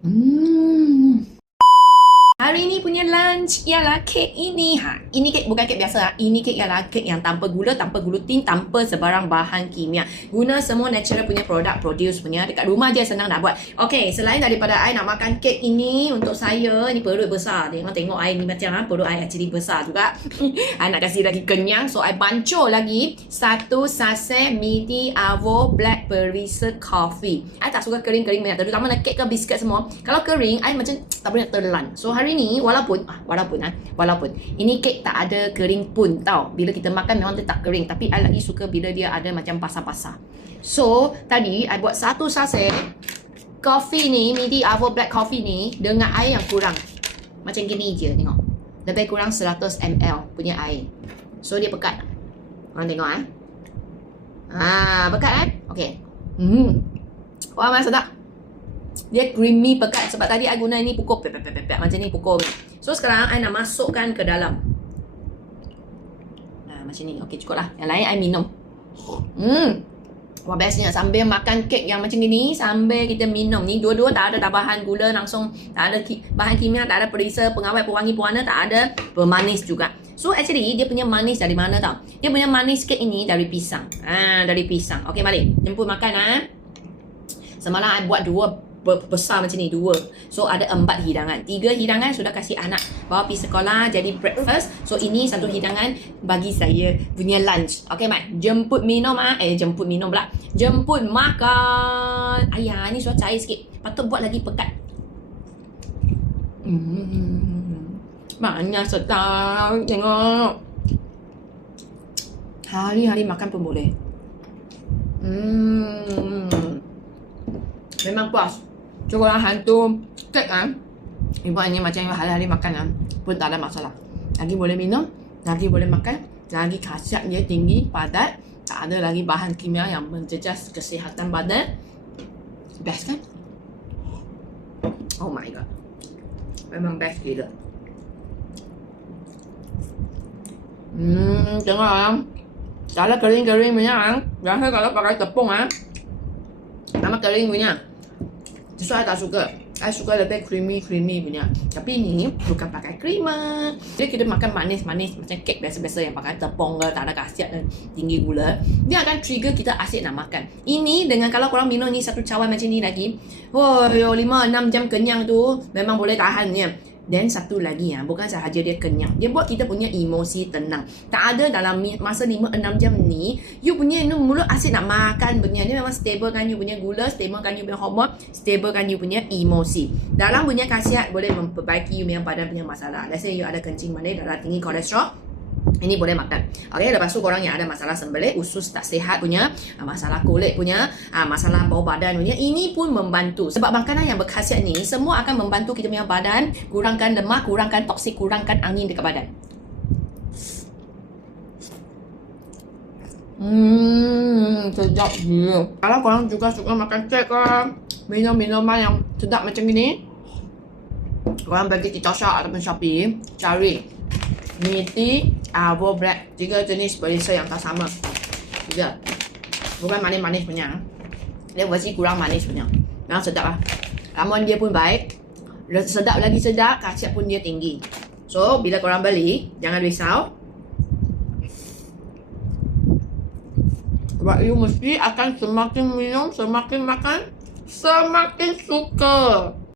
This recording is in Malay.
Hmm. Hari ni punya lunch ialah kek ini. Ini kek bukan kek biasa. Ini kek ialah kek yang tanpa gula, tanpa glutin, tanpa sebarang bahan kimia. Guna semua natural punya produk produce punya. Dekat rumah je senang nak buat. Okay, selain daripada I nak makan kek ini untuk saya, ni perut besar. Tengok I ni macam perut I actually besar juga. I nak kasih lagi kenyang. So I bancur lagi satu saset Midi Avo Black Barista Coffee. I tak suka kering-kering banyak. Terutama nak kek ke biscuit semua. Kalau kering, I macam tak boleh nak telan. So hari ni walaupun ini kek tak ada kering pun tau. Bila kita makan memang dia tak kering, tapi I lagi suka bila dia ada macam pasar-pasar. So tadi I buat satu saset coffee ni, Midi Avo Black Coffee ni dengan air yang kurang. Macam gini je tengok. Lebih kurang 100 ml punya air. So dia pekat. Korang tengok pekat Okay. Wah, mana sedap. Dia creamy pekat sebab tadi I guna ni pukul macam ni pukul. So sekarang I nak masukkan ke dalam. Macam ni. Okey, cukup lah. Yang lain I minum. Wah, bestnya sambil makan kek yang macam ni, sambil kita minum ni, dua-dua tak ada tambahan gula langsung, tak ada bahan kimia, tak ada perisa, pengawet, pewangi, pewarna, tak ada pemanis juga. So actually dia punya manis dari mana tau? Dia punya manis kek ini dari pisang. Dari pisang. Okey, mari jemput makan Semalam I buat dua besar macam ni, dua. So ada 4 hidangan. 3 hidangan sudah kasih anak bawa pergi sekolah jadi breakfast. So ini satu hidangan bagi saya punya lunch. Okay, Mat. Jemput minum jemput minum pula. Jemput makan. Ayah, ni sudah cair sikit. Patut buat lagi pekat. Banyak sedap. Tengok. Hari-hari makan pun boleh. Memang puas. Coklat hantu kek Ibu ini macam hari-hari makan pun tak ada masalah. Lagi boleh minum, lagi boleh makan, lagi khasiat dia tinggi, padat, tak ada lagi bahan kimia yang menjejas kesihatan badan. Best kan? Oh my god. Memang best gila. Tengok kalau kering-kering punya biasa kalau pakai tepung sama kering punya. Justru I tak suka. I suka lebih creamy punya. Tapi ni bukan pakai creamer. Jadi kita makan manis-manis macam kek biasa-biasa yang pakai tepung ke, tak ada khasiat dan tinggi gula. Dia akan trigger kita asyik nak makan. Ini dengan kalau korang minum ni satu cawan macam ni lagi, 5-6 jam kenyang tu memang boleh tahan ya. Dan satu lagi bukan sahaja dia kenyang, dia buat kita punya emosi tenang. Tak ada dalam masa 5-6 jam ni you punya mulut asyik nak makan punya. Dia memang stablekan you punya gula, stablekan you punya hormon, stablekan you punya emosi. Dalam punya khasiat boleh memperbaiki you punya badan punya masalah. Let's say you ada kencing manis, darah tinggi, kolesterol, ini boleh makan. Okay, lepas tu korang yang ada masalah sembelit, usus tak sihat punya, masalah kulit punya, masalah bau badan punya, ini pun membantu. Sebab makanan yang berkhasiat ni semua akan membantu kita punya badan kurangkan lemak, kurangkan toksik, kurangkan angin dekat badan. Sedap dia. Kalau korang juga suka makan kek ke, minum-minuman yang sedap macam ni, korang pergi TikTok ataupun Shopee, cari Midi Avo Black, 3 jenis barista yang tak sama. 3. Bukan manis-manis punya. Dia versi kurang manis punya. Memang sedap ramuan dia pun baik. Sedap lagi sedap, khasiat pun dia tinggi. So bila korang beli, jangan risau. Sebab you mesti akan semakin minum, semakin makan, semakin suka.